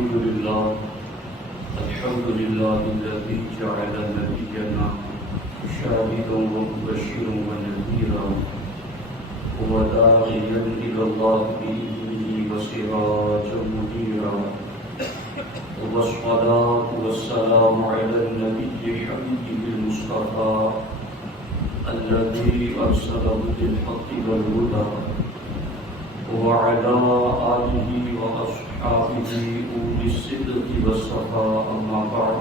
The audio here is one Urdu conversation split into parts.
الحمد لله الذي جعل نبينا شاهدا ومبشرا ونذيرا وداعيا إلى الله بإذنه وسراجا منيرا، والصلاة والسلام على النبي حبيبه المصطفى الذي أرسله بالحق والهدى، وعلى آله وأصحابه أولي الصدق والصفاء، أما بعد،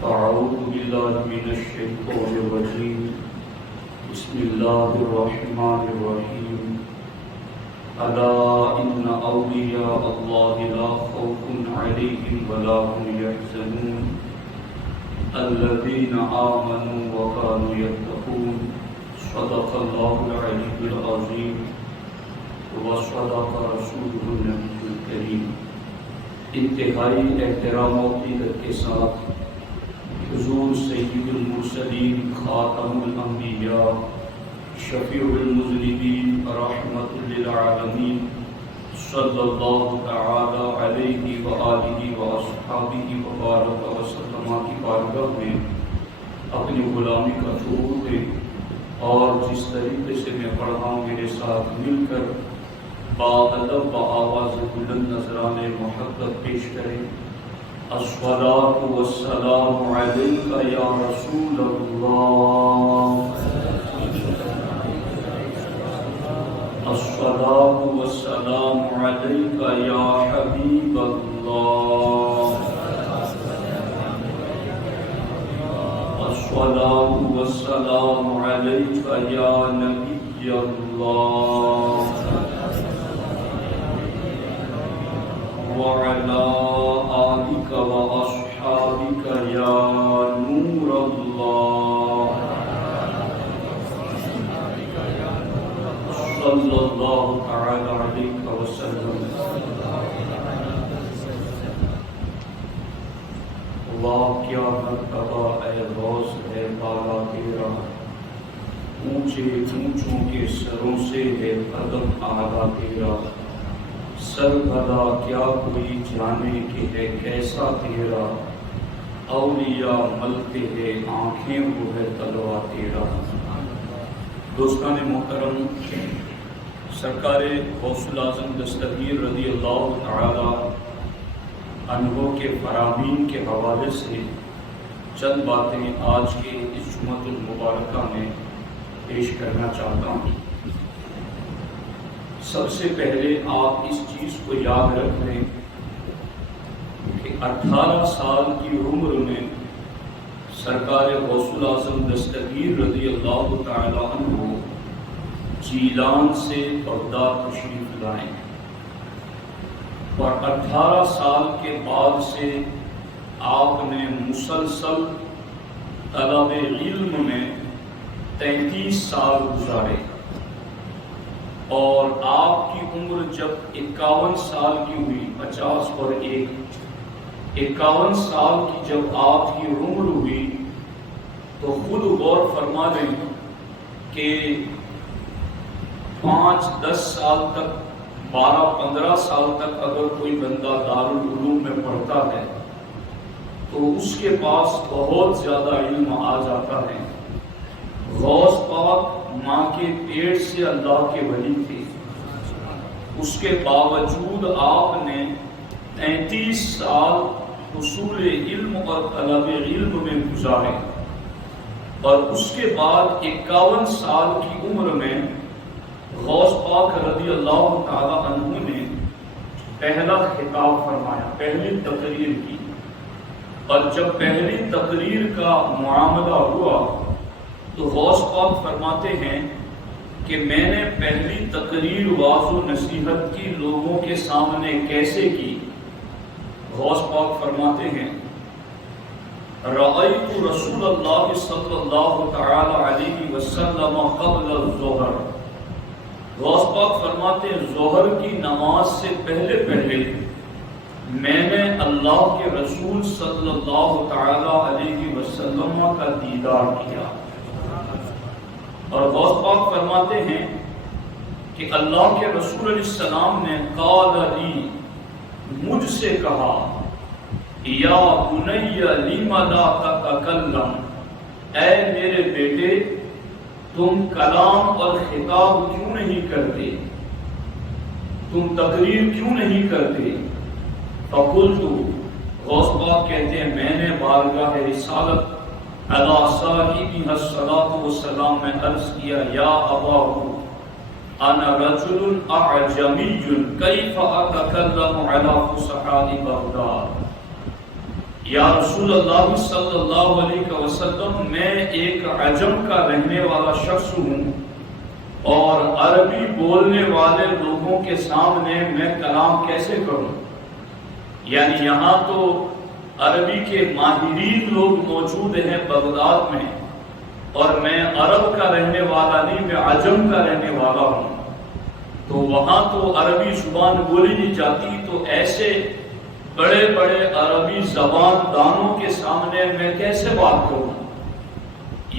فأعوذ بالله من الشيطان الرجيم. بسم الله الرحمن الرحيم. ألا إن أولياء الله لا خوف عليهم ولا هم يحزنون الذين آمنوا وكانوا يتقون. صدق الله العلي العظيم وصدق رسوله النبي الكريم. انتہائی احترام و عقیدت کے ساتھ حضور سید المرسلین خاتم الانبیاء شفیع المذنبین رحمت للعالمین صلی اللہ تعالی علیہ وآلہ واصحابہ وبارک وسلم کی بارگاہ میں اپنی غلامی کا شعور دیں، اور جس طریقے سے میں پڑھ رہا ہوں میرے ساتھ مل کر باادب بآواز بلند نذرانِ محبت پیش کریں. الصلاۃ والسلام علیک یا رسول اللہ، الصلاۃ والسلام علیک یا حبیب اللہ، الصلاۃ والسلام علیک یا نبی اللہ، وعلى آلك وأصحابك يا نور الله، صلى الله تعالى عليك وسلم. اللہ کیا مرتبہ اے روز ہے بالا تیرا، اونچے اونچوں کے سروں سے ہے قدم اعلیٰ تیرا. سر بھلا کیا کوئی جانے کہ ہے کیسا تیرا، اولیاء ملتے ہیں آنکھیں وہ ہے تلوا تیرا. دوستان محترم، سرکار غوث الاعظم دستگیر رضی اللہ تعالی عنہ کے فرامین کے حوالے سے چند باتیں آج کے اس جمعۃ المبارکہ میں پیش کرنا چاہتا ہوں. سب سے پہلے آپ اس چیز کو یاد رکھ لیں کہ 18 سال کی عمر میں سرکار غوث الاعظم دستگیر رضی اللہ تعالی عنہ جیلان سے بغداد تشریف لائیں، اور 18 سال کے بعد سے آپ نے مسلسل طلب علم میں 33 سال گزارے، اور آپ کی عمر جب 51 سال کی ہوئی، 50 اور 51 سال کی جب آپ کی عمر ہوئی، تو خود غور فرما لیں کہ 5-10 سال تک، 12-15 سال تک اگر کوئی بندہ دارالعلوم میں پڑھتا ہے تو اس کے پاس بہت زیادہ علم آ جاتا ہے. غوث پاک ماں کے پیٹ سے اللہ کے ولی تھے، اس کے باوجود آپ نے 33 سال حصول علم اور طلب علم میں گزارے، اور اس کے بعد 51 سال کی عمر میں غوث پاک رضی اللہ تعالی عنہ نے پہلا خطاب فرمایا، پہلی تقریر کی. اور جب پہلی تقریر کا معاملہ ہوا تو غوث پاک فرماتے ہیں کہ میں نے پہلی تقریر واعظ و نصیحت کی لوگوں کے سامنے کیسے کی. غوث پاک فرماتے ہیں رأیت رسول اللہ صلی اللہ تعالی علیہ وسلم قبل الظہر. غوث پاک فرماتے ہیں ظہر کی نماز سے پہلے میں نے اللہ کے رسول صلی اللہ تعالی علیہ وسلم کا دیدار کیا. اور غوث پاک فرماتے ہیں کہ اللہ کے رسول علیہ السلام نے قال لی مجھ سے کہا یا بنی لم لا تتکلم، اے میرے بیٹے تم کلام اور خطاب کیوں نہیں کرتے، تم تقریر کیوں نہیں کرتے؟ فقلت، غوث پاک کہتے ہیں میں نے بارگاہ رسالت علی صاحبہ الصلاۃ والسلام میں عرض کیا یا ابا انا رجل اعجمی کیف اتکلم علی فصحاء بغداد، یا رسول اللہ صلی اللہ علیہ وسلم میں ایک عجم کا رہنے والا شخص ہوں اور عربی بولنے والے لوگوں کے سامنے میں کلام کیسے کروں؟ یعنی یہاں تو عربی کے ماہرین لوگ موجود ہیں بغداد میں، اور میں عرب کا رہنے والا نہیں، میں عجم کا رہنے والا ہوں، تو وہاں تو عربی زبان بولی نہیں جاتی، تو ایسے بڑے بڑے عربی زبان دانوں کے سامنے میں کیسے بات کروں؟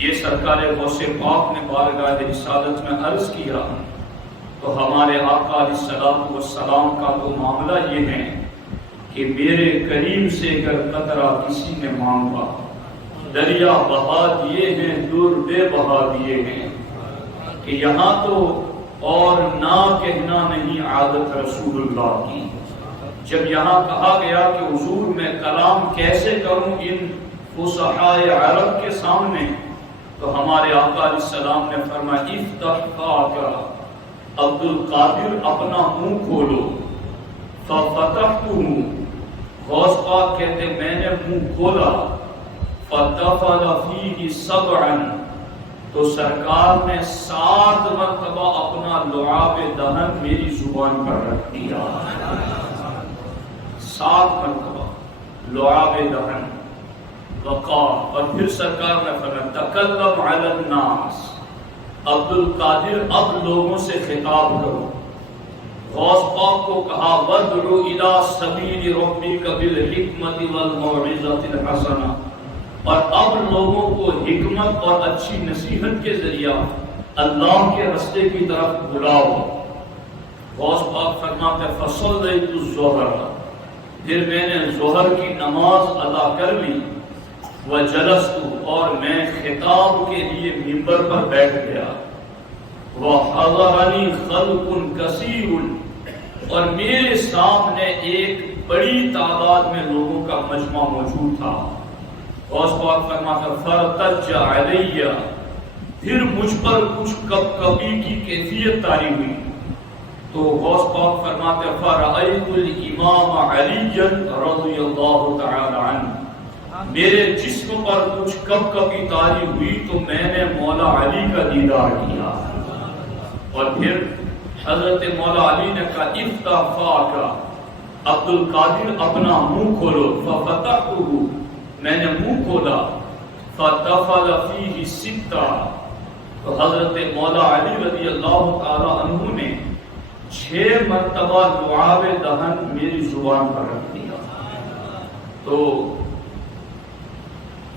یہ سرکار غوث پاک نے بارگاہ رسالت میں عرض کیا، تو ہمارے آقا علیہ الصلوۃ والسلام کا تو معاملہ یہ ہے کہ میرے کریم سے اگر قطرہ کسی نے مانگا، دریا بہا دیے ہیں، دور بے بہا دیے ہیں، کہ یہاں تو اور نہ کہنا نہیں عادت رسول اللہ کی۔ جب یہاں کہا گیا کہ حضور میں کلام کیسے کروں ان فصحاء عرب کے سامنے، تو ہمارے آقا علیہ السلام نے فرمایا افتح فاک، عبد القادر اپنا منہ کھولو، ففتحتہ، غوث پاک کہتے میں نے منہ کھولا، فتفل فیہ سبعا، تو سرکار نے 7 مرتبہ اپنا لعاب دہن میری زبان پر رکھ دیا، 7 مرتبہ لعاب دہن، وقال، اور پھر سرکار نے فرمایا تکلم علی الناس، عبد القادر اب لوگوں سے خطاب کرو۔ غوث پاک کو کہا وَادْعُ إِلَىٰ سَبِيلِ رَبِّكَ بِالْحِکْمَةِ وَالْمَوْعِظَةِ الْحَسَنَةِ، اور اب لوگوں کو حکمت اور اچھی نصیحت کے ذریعہ اللہ کے راستے کی طرف بلاؤ۔ غوث پاک فرماتے ہیں فَصَلَّيْتُ الظُّهْرَ، پھر میں نے ظہر کی نماز ادا کر لی، وَجَلَسْتُ، اور میں خطاب کے لیے منبر پر بیٹھ گیا، وَحَضَرَنِي خَلْقٌ كَثِيرٌ، اور میرے سامنے ایک بڑی تعداد میں لوگوں کا مجمع موجود تھا۔ غوث پاک فرماتا فَارْتَجَّ عَلَيَّ، پھر مجھ پر کچھ کبھی کی کیفیت طاری ہوئی، تو غوث پاک فرماتے فَرَأَيْتُ الْإِمَامَ عَلِيًّا رَضِيَ اللَّهُ تَعَالَى عَنْهُ، میرے جسم پر کچھ کبھی طاری ہوئی تو میں نے مولا علی کا دیدار کیا، اور پھر حضرت مولا علی نے کہا افتح فاک، عبد القادر اپنا منہ کھولو، ففتحتہ، میں نے منہ کھولا، فتفل فیہ 6، تو حضرت مولا علی رضی اللہ تعالی عنہ نے 6 مرتبہ لعاب دہن میری زبان پر رکھ دیا، تو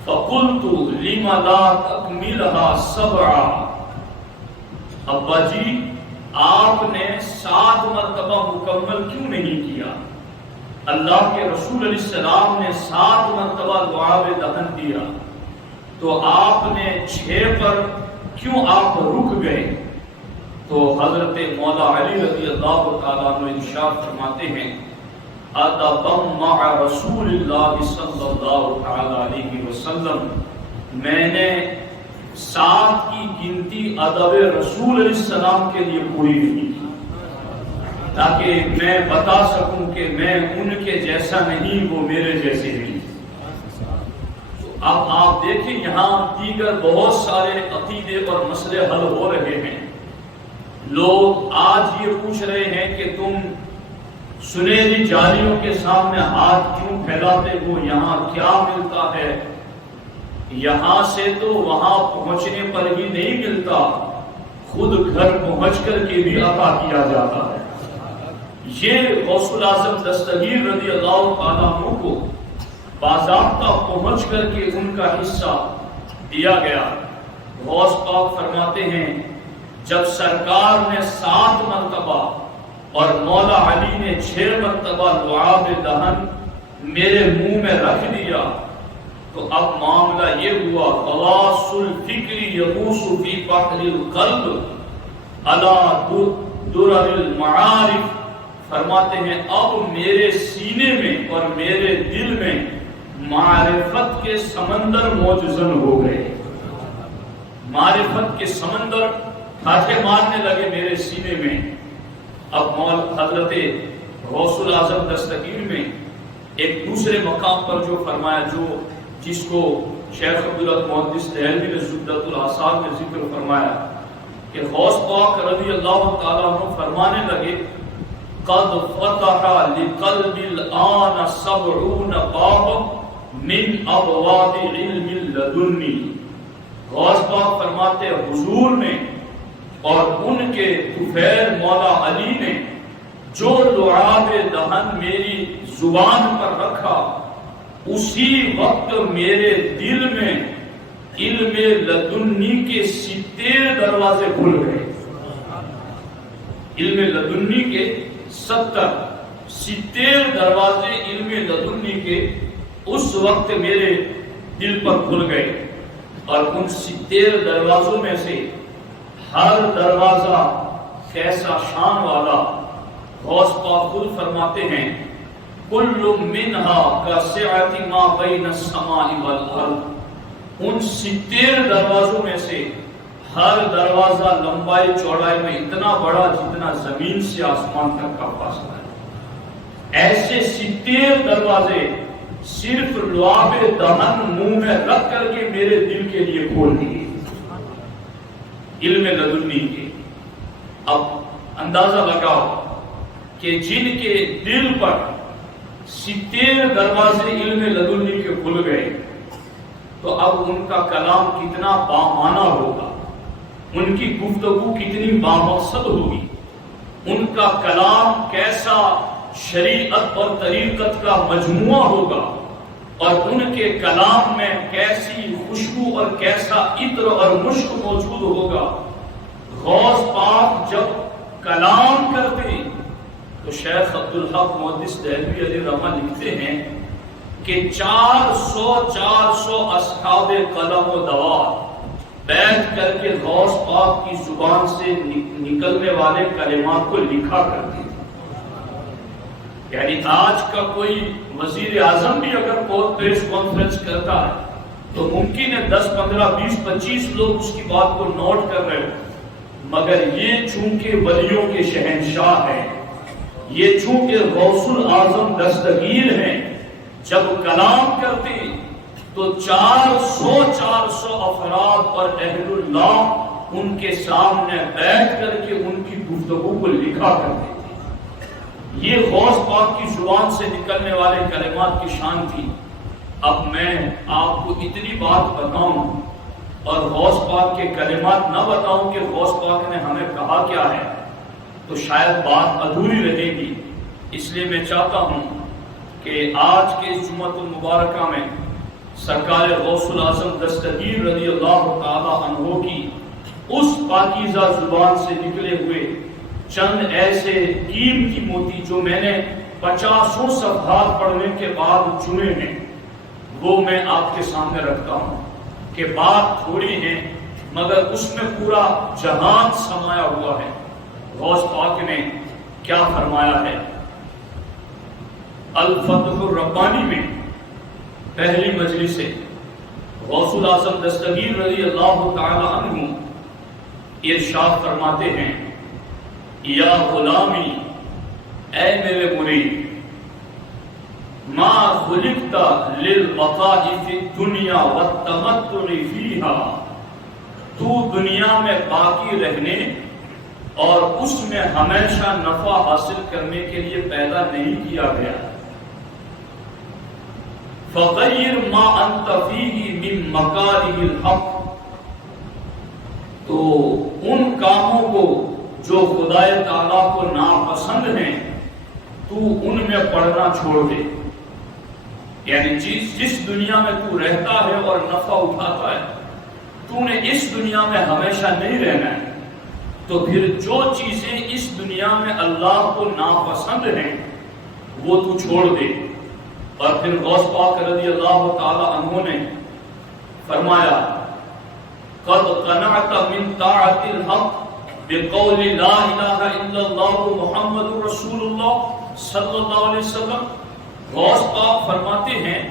فقلت لم لا تکملها 7، ابا جی آپ نے 7 مرتبہ مکمل کیوں نہیں کیا؟ اللہ کے رسول علیہ السلام نے 7 مرتبہ لعاب دہن دیا، تو آپ نے 6 پر کیوں آپ رک گئے؟ تو حضرت مولا علی رضی اللہ تعالیٰ عنہ ارشاد فرماتے ہیں ادبا مع رسول اللہ صلی اللہ علیہ وسلم، میں نے 7 کی گنتی ادب رسول علیہ السلام کے لیے پوری نہیں کی، تاکہ میں بتا سکوں کہ میں ان کے جیسا نہیں، وہ میرے جیسے نہیں۔ اب آپ دیکھیں یہاں دیگر بہت سارے عقیدے اور مسئلے حل ہو رہے ہیں، لوگ آج یہ پوچھ رہے ہیں کہ تم سنہری جالیوں کے سامنے ہاتھ کیوں پھیلاتے ہو، یہاں کیا ملتا ہے؟ یہاں سے تو وہاں پہنچنے پر ہی نہیں ملتا، خود گھر پہنچ کر کے بھی عطا کیا جاتا ہے۔ یہ غوث الاعظم دستگیر رضی اللہ تعالیٰ عنہ کو باضابطہ پہنچ کر کے ان کا حصہ دیا گیا۔ غوث پاک فرماتے ہیں جب سرکار نے 7 مرتبہ اور مولا علی نے 6 مرتبہ لعاب دہن میرے منہ میں رکھ دیا تو اب معاملہ یہ ہوا غواص الفکر یغوص فی بحر القلب علی درر المعارف، فرماتے ہیں اب میرے سینے میں اور میرے دل میں معرفت کے سمندر موجزن ہو گئے، معرفت کے سمندر پھاٹے مارنے لگے میرے سینے میں۔ اب حضرت غوث الاعظم دستگیر میں ایک دوسرے مقام پر جو فرمایا، جس کو شیخ عبدالحق محدث دہلوی نے زبدۃ الآثار میں ذکر فرمایا کہ غوث پاک رضی اللہ تعالیٰ عنہ فرمانے لگے قد فتح لقلب الآن 70 بابا من ابواب علم لدنی۔ غوث پاک فرماتے حضور نے اور ان کے طفیل مولا علی نے جو لعاب دہن میری زبان پر رکھا، اسی وقت میرے دل میں علم لدنی کے 70 دروازے کھل گئے۔ علم لدنی کے 70 دروازے علم لدنی کے اس وقت میرے دل پر کھل گئے، اور ان 70 دروازوں میں سے ہر دروازہ کیسا شان والا۔ غوث پاک خود فرماتے ہیں کل منہا کسعۃ ما بین السماء والارض، ان 70 دروازوں میں سے ہر دروازہ لمبائی چوڑائی میں اتنا بڑا جتنا زمین سے آسمان تک کا فاصلہ ہے۔ ایسے 70 دروازے صرف لعاب دہن منہ میں رکھ کر کے میرے دل کے لیے کھول دیے علم لدنی کے۔ اب اندازہ لگاؤ کہ جن کے دل پر 70 دروازے علم لدنی کے کھل گئے تو اب ان کا کلام کتنا بامعنی ہوگا، ان کی گفتگو کتنی بامقصد ہوگی، ان کا کلام کیسا شریعت اور طریقت کا مجموعہ ہوگا، اور ان کے کلام میں کیسی خوشبو اور کیسا عطر اور مشک موجود ہوگا۔ غوث پاک جب کلام کرتے تو شیخ عبدالحق محدث دہلوی علیہ رحمہ لکھتے ہیں کہ 400 اصحاب قلم و دوات بیٹھ کر کے غوث پاک کی زبان سے نکلنے والے کلمات کو لکھا کرتے تھے۔ یعنی آج کا کوئی وزیر اعظم بھی اگر پریس کانفرنس کرتا ہے تو ممکن ہے 10 15 20 25 لوگ اس کی بات کو نوٹ کر رہے ہیں، مگر یہ چونکہ ولیوں کے شہنشاہ ہیں، یہ چونکہ غوث الاعظم دستگیر ہیں، جب کلام کرتے تو 400 افراد اور اہل اللہ ان کے سامنے بیٹھ کر کے ان کی گفتگو کو لکھا کرتے تھے۔ یہ غوث پاک کی زبان سے نکلنے والے کلمات کی شان تھی۔ اب میں آپ کو اتنی بات بتاؤں اور غوث پاک کے کلمات نہ بتاؤں کہ غوث پاک نے ہمیں کہا کیا ہے تو شاید بات ادھوری رہے گی، اس لیے میں چاہتا ہوں کہ آج کے اس جمعۃ المبارکہ میں سرکار غوث الاعظم دستگیر رضی اللہ تعالی عنہ کی اس پاکیزہ زبان سے نکلے ہوئے چند ایسے قیمتی موتی جو میں نے 50 صفحات پڑھنے کے بعد چنے ہیں، وہ میں آپ کے سامنے رکھتا ہوں کہ بات تھوڑی ہے مگر اس میں پورا جہان سمایا ہوا ہے۔ غوث پاک نے کیا فرمایا ہے؟ الفتح الربانی میں پہلی مجلس سے غوث الاعظم دستگیر رضی اللہ تعالی عنہ ارشاد فرماتے ہیں یا غلامی، اے میرے مرید، ما خلقت للبقاء فی الدنیا والتمتع فیہا، تو دنیا میں باقی رہنے اور اس میں ہمیشہ نفع حاصل کرنے کے لیے پیدا نہیں کیا گیا۔ فغیر ما انت فیہ من مکارم الحق، تو ان کاموں کو جو خدا تعالیٰ کو ناپسند ہیں تو ان میں پڑھنا چھوڑ دے۔ یعنی جس دنیا میں تو رہتا ہے اور نفع اٹھاتا ہے، تو نے اس دنیا میں ہمیشہ نہیں رہنا ہے، تو پھر جو چیزیں اس دنیا دنیا میں اللہ کو ناپسند ہیں وہ تو چھوڑ دے. اور پھر غوث پاک رضی اللہ تعالی عنہ نے فرمایا قد قنعت من طاعت الحق بقول لا الہ الا اللہ محمد رسول اللہ صلی اللہ علیہ وسلم. غوث پاک فرماتے ہیں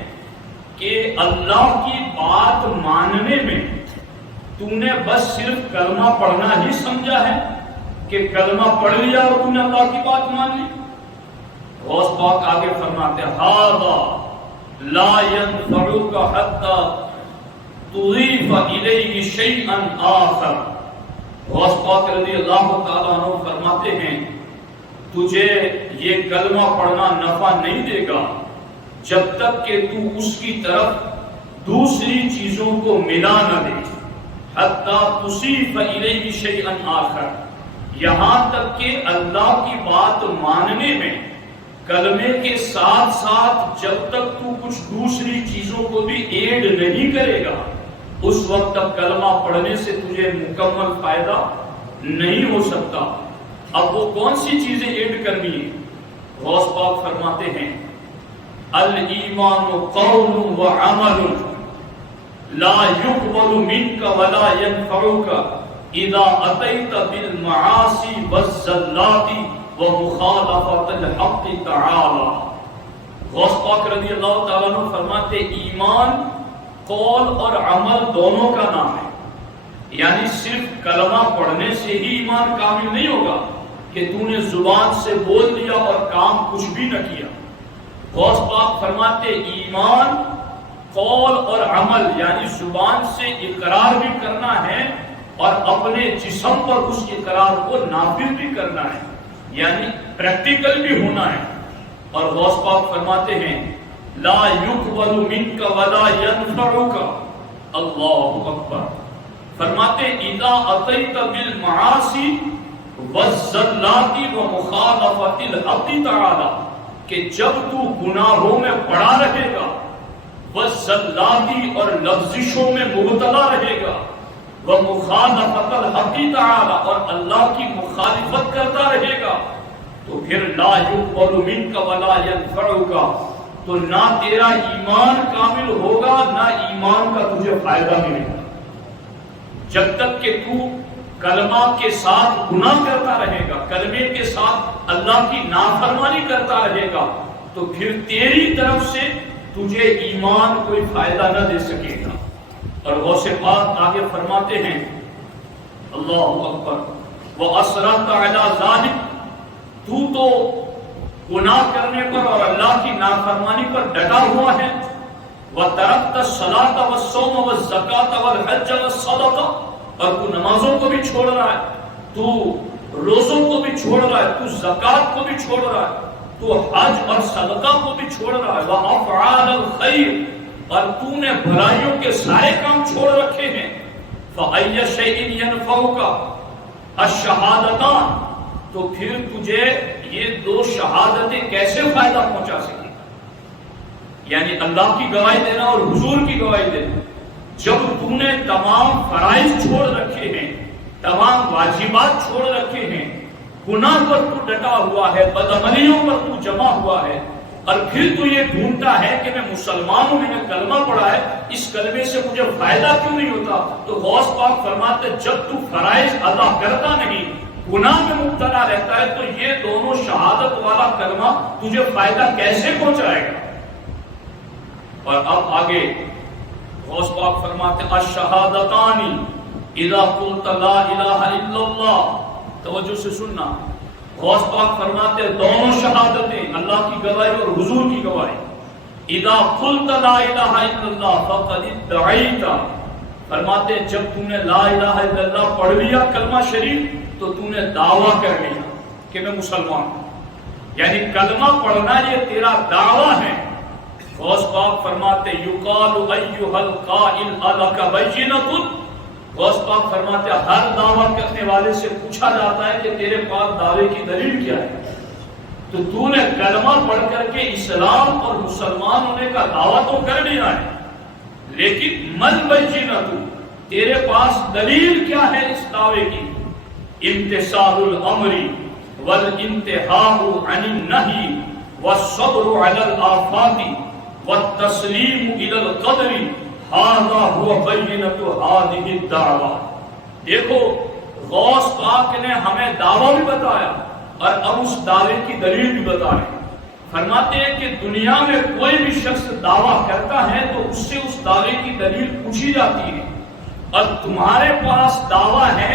کہ اللہ کی بات ماننے میں تو نے بس صرف کلمہ پڑھنا ہی سمجھا ہے کہ کلمہ پڑھ لیا اور تو نے اللہ کی بات مان لی. غوث پاک آگے فرماتے ہیں ھذا لا ينفعك حتى تضيف الیہ شیئا آخر. غوث پاک رضی اللہ تعالیٰ عنہ فرماتے ہیں تجھے یہ کلمہ پڑھنا نفع نہیں دے گا جب تک کہ تو اس کی طرف دوسری چیزوں کو ملا نہ دے. حتی تضیف الیہ شیئا آخر، یہاں تک کہ اللہ کی بات ماننے میں کلمے کے ساتھ ساتھ جب تک تو کچھ دوسری چیزوں کو بھی ایڈ نہیں کرے گا اس وقت تک کلمہ پڑھنے سے تجھے مکمل فائدہ نہیں ہو سکتا. اب وہ کون سی چیزیں ایڈ کرنی ہیں؟ غوث پاک فرماتے ہیں الایمان قول و عمل لا يقبل منك ولا ينفعك اذا اتيت بالمعاصي والزلات ومخالفت الحق تعالی. غوث پاک رضی اللہ تعالیٰ عنہ فرماتے ایمان قول اور عمل دونوں کا نام ہے. یعنی صرف کلمہ پڑھنے سے ہی ایمان کامل نہیں ہوگا کہ تو نے زبان سے بول دیا اور کام کچھ بھی نہ کیا. غوث پاک فرماتے ایمان قول اور عمل یعنی زبان سے اقرار بھی کرنا ہے اور اپنے جسم پر اس اقرار کو نافذ بھی کرنا ہے، یعنی پریکٹیکل بھی ہونا ہے. اور غوث پاک فرماتے ہیں لا يقبل منك ولا ينفعك. اللہ اکبر. فرماتے اذا اتيت بالمعاصی والزلات ومخالفت الحق تعالی، کہ جب تو گناہوں میں پڑا رہے گا والزلاتی اور لفظشوں میں مبتلا رہے گا ومخالفت الحق تعالی اور اللہ کی مخالفت کرتا رہے گا تو پھر لا يقبل منك ولا ينفعك، تو نہ تیرا ایمان کامل ہوگا نہ ایمان کا تجھے فائدہ ملے گا. جب تک کہ تو کلمہ کے ساتھ گناہ کرتا رہے گا، کلمے کے ساتھ اللہ کی نافرمانی کرتا رہے گا تو پھر تیری طرف سے تجھے ایمان کوئی فائدہ نہ دے سکے گا. اور غوث پاک آگے فرماتے ہیں اللہ اکبر وَأَصْرَرْتَ عَلَى ذَلِكَ، تو گناہ کرنے پر اور اللہ کی نافرمانی پر ڈٹا ہوا ہے. وَتَرَكْتَ الصَّلَاةَ وَالصَّوْمَ وَالزَّكَاةَ وَالْحَجَّ وَالصَّدَقَةَ، اور تو نمازوں کو بھی چھوڑ رہا ہے، تو روزوں کو بھی چھوڑ رہا ہے، تو زکات کو بھی چھوڑ رہا ہے، تو حج اور صدقہ کو بھی چھوڑ رہا ہے. وَأَفْعَالَ الْخَيْرِ، اور تو نے بھلائیوں کے سارے کام چھوڑ رکھے ہیں. فَأَيَّ شَيْءٍ يَنْفَعُكَ الشَّهَادَتَانِ، تو پھر تجھے یہ دو شہادتیں کیسے فائدہ پہنچا سکیں؟ یعنی اللہ کی گواہی دینا اور حضور کی گواہی دینا. جب تو نے تمام فرائض چھوڑ رکھے ہیں، تمام واجبات چھوڑ رکھے ہیں، گناہ پر تو ڈٹا ہوا ہے، بدعملیوں پر تو جمع ہوا ہے، اور پھر تو یہ ڈھونڈتا ہے کہ میں مسلمان ہوں، میں نے کلمہ پڑھا ہے، اس کلمے سے مجھے فائدہ کیوں نہیں ہوتا؟ تو غوث پاک فرماتے جب تو فرائض ادا کرتا نہیں، گناہ میں مبتلا رہتا ہے، تو یہ دونوں شہادت والا کلمہ تجھے فائدہ کیسے پہنچائے گا؟ اور اب آگے غوث پاک فرماتے الشہادتانی اذا قلت لا الہ الا اللہ. توجہ سے سننا، غوث پاک فرماتے دونوں شہادتیں، اللہ کی گواہی اور حضور کی گواہی. اذا قلت لا الہ الا اللہ فقد ادعیت، فرماتے جب تم نے لا الہ الا اللہ پڑھ لیا کلمہ شریف تو تم نے دعویٰ کر لیا کہ میں مسلمان ہوں. یعنی کلمہ پڑھنا یہ تیرا دعویٰ ہے. غوث پاک فرماتے یقال ایھا القائل الک بینۃ، غوث پاک فرماتے ہر دعویٰ کرنے والے سے پوچھا جاتا ہے کہ تیرے پاس دعوے کی دلیل کیا ہے؟ تو نے کلمہ پڑھ کر کے اسلام اور مسلمان ہونے کا دعویٰ تو کر لیا ہے، لیکن من بینۃ، تیرے پاس دلیل کیا ہے اس دعوے کی؟ امتثال الامر والانتهاء عن النهي والصبر على الآفات والتسليم إلى القدر هذا هو بينة هذه الدعوة. دیکھو غوث پاک نے ہمیں دعویٰ بھی بتایا اور اب اس دعوے کی دلیل بھی بتا رہے ہیں. فرماتے ہیں کہ دنیا میں کوئی بھی شخص دعویٰ کرتا ہے تو اس سے اس دعوے کی دلیل پوچھی جاتی ہے، اور تمہارے پاس دعویٰ ہے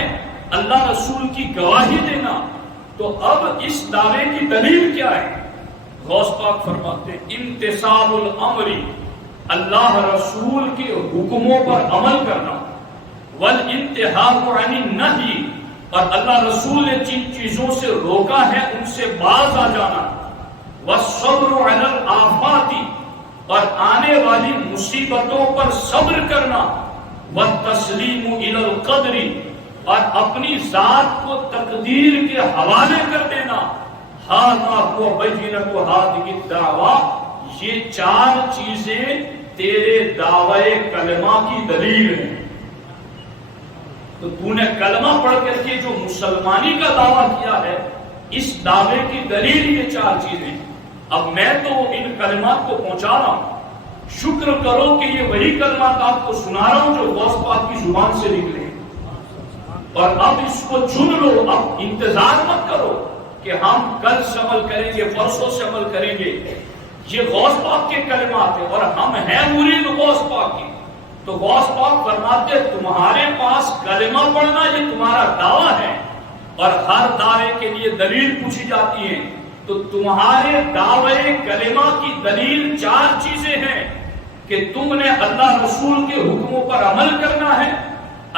اللہ رسول کی گواہی دینا، تو اب اس دعوے کی دلیل کیا ہے؟ غوث پاک فرماتے ہیں امتثال الامر، اللہ رسول کے حکموں پر عمل کرنا، والانتہاء عن النہی، اور اللہ رسول نے جن چیزوں سے روکا ہے ان سے باز آ جانا، والصبر علی الآفات، اور آنے والی مصیبتوں پر صبر کرنا، والتسلیم الی القدر، اور اپنی ذات کو تقدیر کے حوالے کر دینا. ھذا ھو بینۃ ھذہ الدعوہ، یہ چار چیزیں تیرے دعوی کلمہ کی دلیل ہیں. تو تو نے کلمہ پڑھ کر کے جو مسلمانی کا دعویٰ کیا ہے، اس دعوے کی دلیل یہ چار چیزیں. اب میں تو ان کلمات کو پہنچا رہا ہوں، شکر کرو کہ یہ وہی کلمات آپ کو سنا رہا ہوں جو غوث پاک کی زبان سے نکلے، اور اب اس کو چن لو. اب انتظار مت کرو کہ ہم کل سے عمل کریں گے، پرسوں سے عمل کریں گے. یہ غوث پاک کے کلمات ہیں اور ہم ہیں مرید غوث پاک کی. تو غوث پاک فرماتے تمہارے پاس کلمہ پڑھنا یہ تمہارا دعویٰ ہے، اور ہر دعوے کے لیے دلیل پوچھی جاتی ہے. تو تمہارے دعوے کلمہ کی دلیل چار چیزیں ہیں کہ تم نے اللہ رسول کے حکموں پر عمل کرنا ہے،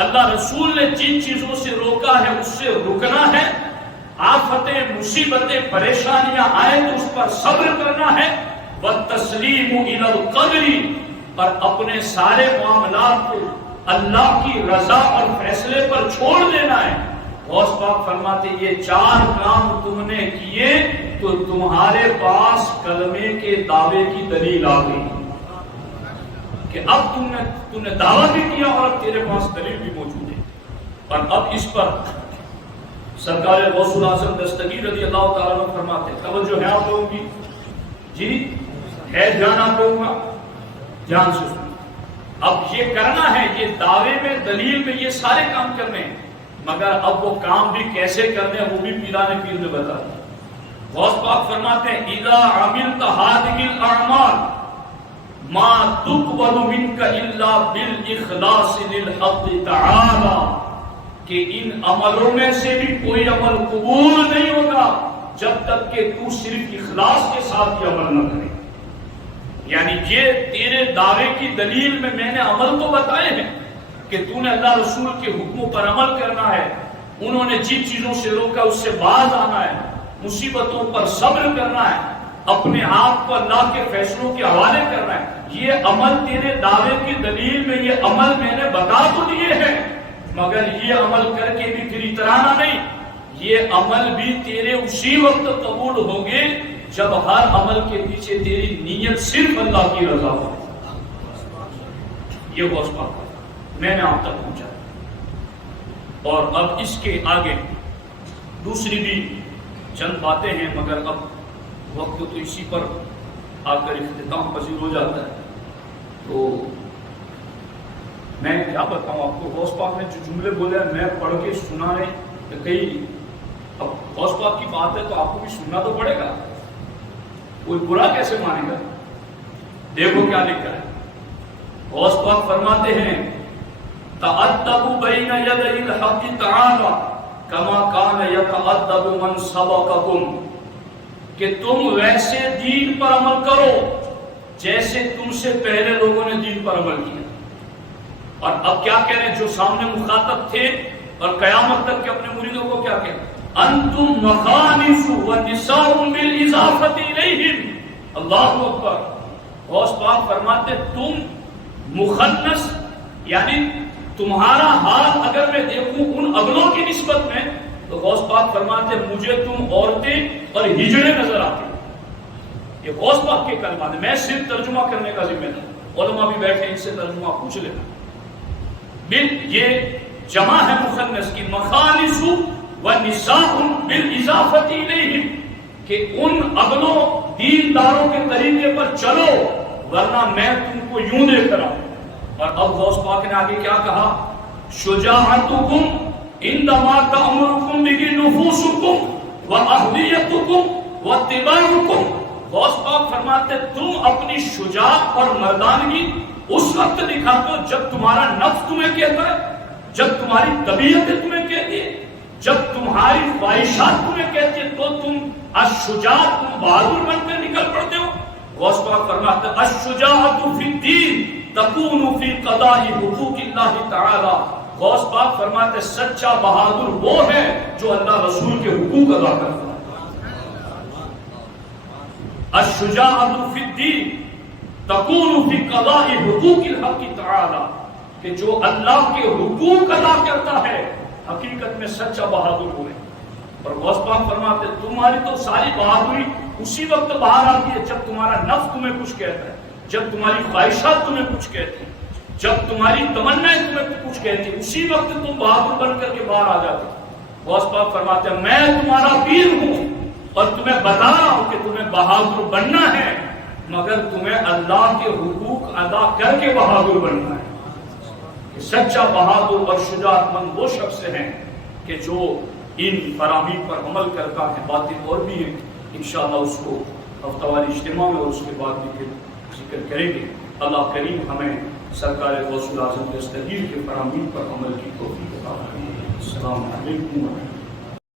اللہ رسول نے جن چیزوں سے روکا ہے اس سے رکنا ہے، آفتیں مصیبتیں پریشانیاں آئیں تو اس پر صبر کرنا ہے، والتسلیم الی القدر، اور اپنے سارے معاملات کو اللہ کی رضا اور فیصلے پر چھوڑ دینا ہے. غوث پاک فرماتے یہ چار کام تم نے کیے تو تمہارے پاس کلمے کے دعوے کی دلیل آ گئی کہ اب تم نے دعویٰ بھی کیا اور اب تیرے پاس دلیل بھی موجود ہے. اور اب اس پر سرکار غوث الاعظم دستگیر رضی اللہ تعالیٰ عنہ فرماتے ہیں، توجہ ہے آپ لوگوں کی جی، ہے دھیان آپ لوگوں کا، دھیان سے سنیں. اب یہ کرنا ہے، یہ دعوے میں دلیل میں یہ سارے کام کرنے ہیں، مگر اب وہ کام بھی کیسے کرنے ہیں وہ بھی پیران پیر نے بتا دیا. غوث پاک فرماتے ہیں اذا عملت هذه الاعمال ما تقبل منك الا بالاخلاص للحق تعالی، کہ ان عملوں میں سے بھی کوئی عمل قبول نہیں ہوگا جب تک کہ تو صرف اخلاص کے ساتھ یہ عمل نہ کرے. یعنی یہ تیرے دعوے کی دلیل میں نے عمل تو بتائے ہیں کہ تو نے اللہ رسول کے حکموں پر عمل کرنا ہے، انہوں نے جن چیزوں سے روکا اس سے باز آنا ہے، مصیبتوں پر صبر کرنا ہے، اپنے آپ کو اللہ کے فیصلوں کے حوالے کرنا ہے. یہ عمل تیرے دعوے کی دلیل میں، یہ عمل میں نے بتا تو دیے ہیں، مگر یہ عمل کر کے بھی پھر اترانا نہیں. یہ عمل بھی تیرے اسی وقت قبول ہوگے جب ہر عمل کے پیچھے تیری نیت صرف اللہ کی رضا ہو. یہ غوث پاک میں نے آپ تک پہنچا. اور اب اس کے آگے دوسری بھی چند باتیں ہیں، مگر اب وقت تو اسی پر آ کر اختتام پذیر ہو جاتا ہے. تو میں کیا بتاؤں آپ کو، غوث پاک نے جو جملے بولے میں پڑھ کے سنا ہے کئی. اب غوث پاک کی بات ہے تو آپ کو بھی سننا تو پڑے گا، کوئی برا کیسے مانے گا. دیکھو کیا لکھا ہے. غوث پاک فرماتے ہیں تأدبوا بین یدی الحق تعالی کما کان یتأدب من سبقکم، کہ تم ویسے دین پر عمل کرو جیسے تم سے پہلے لوگوں نے دین پر عمل کیا. اور اب کیا کہہ رہے ہیں جو سامنے مخاطب تھے اور قیامت تک کے اپنے مریدوں کو کیا کہہ رہے ہیں، انتم مخانف ونساء بالاضافۃ الیہم. اللہ اکبر. غوث پاک فرماتے تم مخنث، یعنی تمہارا حال اگر میں دیکھوں ان اگلوں کی نسبت میں تو غوث پاک فرماتے مجھے تم عورتیں اور ہجڑے نظر آتے. یہ غوث پاک کے کلمات ہیں، میں صرف ترجمہ کرنے کا ذمہ دار. علماء بھی بیٹھے ان سے ترجمہ پوچھ لینا. یہ جمع ہے مخنث کی، مخانث وَنِسَاءٌ بِالْإِضَافَةِ إِلَيْهِمْ کہ ان اگلوں دینداروں کے طریقے پر چلو ورنہ میں تم کو یوں دیکھ رہا ہوں. اور اب غوث پاک نے آگے کیا کہا؟ شجاعتکم عندما تأمرکم بہ نفوسکم وَأَهْلِيَتُكُمْ وَاتِّبَاعُكُمْ. غوث پاک فرماتے تم اپنی شجاعت اور مردانگی اس وقت دکھاتے ہو جب تمہارا نفس تمہیں کہتا ہے، جب تمہاری طبیعت تمہیں کہتی ہے، جب تمہاری خواہشات تمہیں کہتی ہے تو تم الشجاعت، تم بہادر بن کر نکل پڑتے ہو. غوث پاک فرماتے الشجاعت فی الدین تکون فی قضاء حقوق اللہ تعالی. غوث پاک فرماتے سچا بہادر وہ ہے جو اللہ رسول کے حقوق ادا کرتا ہے. الشجاعت فی الدین تکون فی قضاء حقوق الحق تعالی کہ جو اللہ کے حقوق ادا کرتا ہے حقیقت میں سچا بہادر ہوئے. اور غوث پاک فرماتے تمہاری تو ساری بہادری اسی وقت باہر آتی ہے جب تمہارا نفس تمہیں کچھ کہتا ہے، جب تمہاری خواہشات تمہیں کچھ کہتی ہیں، جب تمہاری تمنائیں تمہیں کچھ کہتی ہیں، اسی وقت تم بہادر بن کر کے باہر آ جاتے. غوث پاک فرماتے ہیں میں تمہارا پیر ہوں اور تمہیں بتا رہا ہوں کہ تمہیں بہادر بننا ہے مگر تمہیں اللہ کے حقوق ادا کر کے بہادر بننا ہے. کہ سچا بہادر اور شجاعت مند وہ شخص ہیں کہ جو ان فراہمی پر عمل کرتا ہے. باتیں اور بھی ہیں انشاءاللہ اس کو ہفتہ واری اجتماع میں اور اس کے بعد بھی پھر ذکر کریں گے. اللہ کریم ہمیں سرکار غوث الاعظم کے دستگیر کے فراہمی پر عمل کی توفیق عطا فرمائے. السلام علیکم.